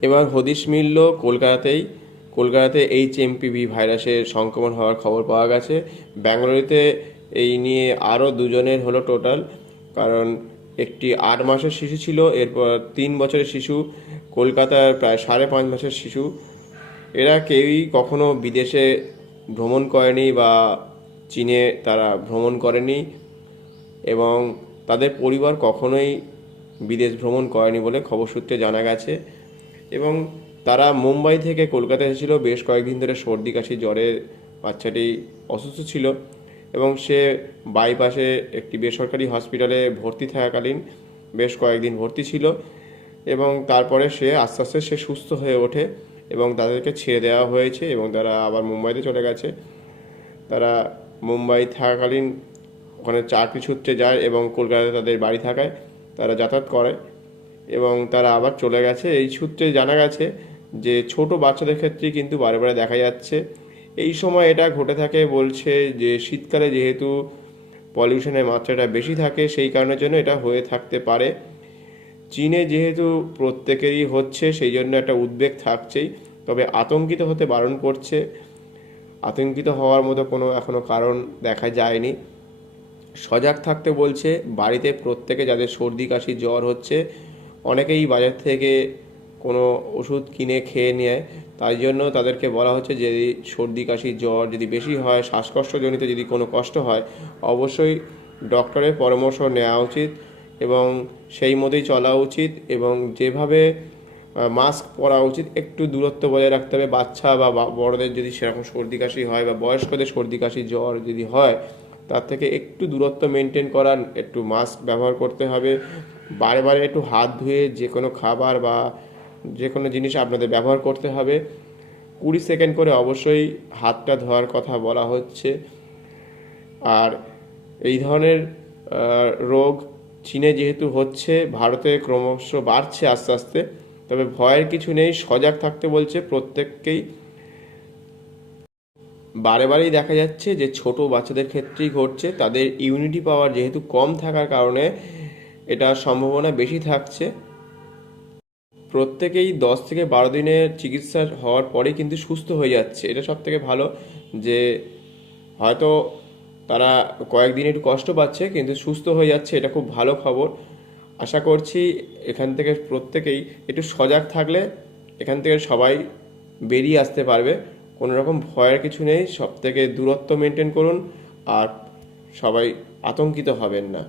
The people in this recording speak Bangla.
এবার হদিশ মিলল কলকাতাতেই। কলকাতাতে এইচ এমপিভি ভাইরাসের সংক্রমণ হওয়ার খবর পাওয়া গেছে। ব্যাঙ্গালোরুতে এই নিয়ে আরও দুজনের হলো টোটাল, কারণ একটি আট মাসের শিশু ছিল, এরপর তিন বছরের শিশু, কলকাতার প্রায় সাড়ে পাঁচ মাসের শিশু। এরা কেউই কখনো বিদেশে ভ্রমণ করেনি বা চীনে তারা ভ্রমণ করেনি, এবং তাদের পরিবার কখনোই বিদেশ ভ্রমণ করেনি বলে খবর সূত্রে জানা গেছে। এবং তারা মুম্বাই থেকে কলকাতা এসেছিল। বেশ কয়েকদিন ধরে সর্দি, কাশি, জ্বরে বাচ্চাটি অসুস্থ ছিল এবং সে বাইপাসে একটি বেসরকারি হসপিটালে ভর্তি থাকাকালীন বেশ কয়েকদিন ভর্তি ছিল এবং তারপরে সে আস্তে আস্তে সে সুস্থ হয়ে ওঠে এবং তাদেরকে ছেড়ে দেওয়া হয়েছে এবং তারা আবার মুম্বাইতে চলে গেছে। তারা মুম্বাই থাকাকালীন ওখানে চাকরি সূত্রে যায় এবং কলকাতায় তাদের বাড়ি থাকায় তারা যাতায়াত করে। এবং তারা আবার চলে গেছে। এই সূত্রে জানা গেছে যে ছোট বাচ্চাদের ক্ষেত্রে কিন্তু বারে বারে দেখা যাচ্ছে। এই সময় এটা ঘটে থাকে বলছে যে শীতকালে যেহেতু পলিউশনের মাত্রাটা বেশি থাকে, সেই কারণের জন্য এটা হয়ে থাকতে পারে। চীনে যেহেতু প্রত্যেকেরই হচ্ছে, সেই জন্য একটা উদ্বেগ থাকছেই। তবে আতঙ্কিত হতে বারণ করছে। আতঙ্কিত হওয়ার মতো কোনো এখনও কারণ দেখা যায়নি। সজাগ থাকতে বলছে, বাড়িতে প্রত্যেকে যাদের সর্দি, কাশি, জ্বর হচ্ছে অনেকেই বাজার থেকে কোনো ওষুধ কিনে খেয়ে নেয়, তাই জন্য তাদেরকে বলা হচ্ছে যে সর্দি, কাশি, জ্বর যদি বেশি হয়, শ্বাসকষ্টজনিত যদি কোনো কষ্ট হয়, অবশ্যই ডক্টরের পরামর্শ নেওয়া উচিত এবং সেই মতোই চলা উচিত এবং যেভাবে মাস্ক পরা উচিত, একটু দূরত্ব বজায় রাখতে হবে। বাচ্চা বা বা- বড়দের যদি সেরকম সর্দি, কাশি হয় বা বয়স্কদের সর্দি, কাশি, জ্বর যদি হয় তার থেকে একটু দূরত্ব মেনটেন করার, একটু মাস্ক ব্যবহার করতে হবে। বারে বারে একটু হাত ধুয়ে যে কোনো খাবার বা যে কোনো জিনিস আপনাদের ব্যবহার করতে হবে। কুড়ি সেকেন্ড করে অবশ্যই হাতটা ধোয়ার কথা বলা হচ্ছে। আর এই ধরনের রোগ চীনে যেহেতু হচ্ছে, ভারতে ক্রমশ বাড়ছে আস্তে আস্তে। তবে ভয়ের কিছু নেই, সজাগ থাকতে বলছে প্রত্যেককেই। বারে বারেই দেখা যাচ্ছে যে ছোট বাচ্চাদের ক্ষেত্রেই ঘটছে। তাদের ইউনিটি পাওয়ার যেহেতু কম থাকার কারণে এটার সম্ভাবনা বেশি থাকছে। প্রত্যেকেই দশ থেকে বারো দিনের চিকিৎসা হওয়ার পরেই কিন্তু সুস্থ হয়ে যাচ্ছে। এটা সব থেকে ভালো যে হয়তো তারা কয়েকদিন একটু কষ্ট পাচ্ছে, কিন্তু সুস্থ হয়ে যাচ্ছে, এটা খুব ভালো খবর। আশা করছি এখান থেকে প্রত্যেকেই একটু সজাগ থাকলে এখান থেকে সবাই বেরিয়ে আসতে পারবে। কোনো রকম ভয়ের কিছু নেই সব থেকে দূরত্ব মেনটেন করুন আর সবাই আতঙ্কিত হবেন না।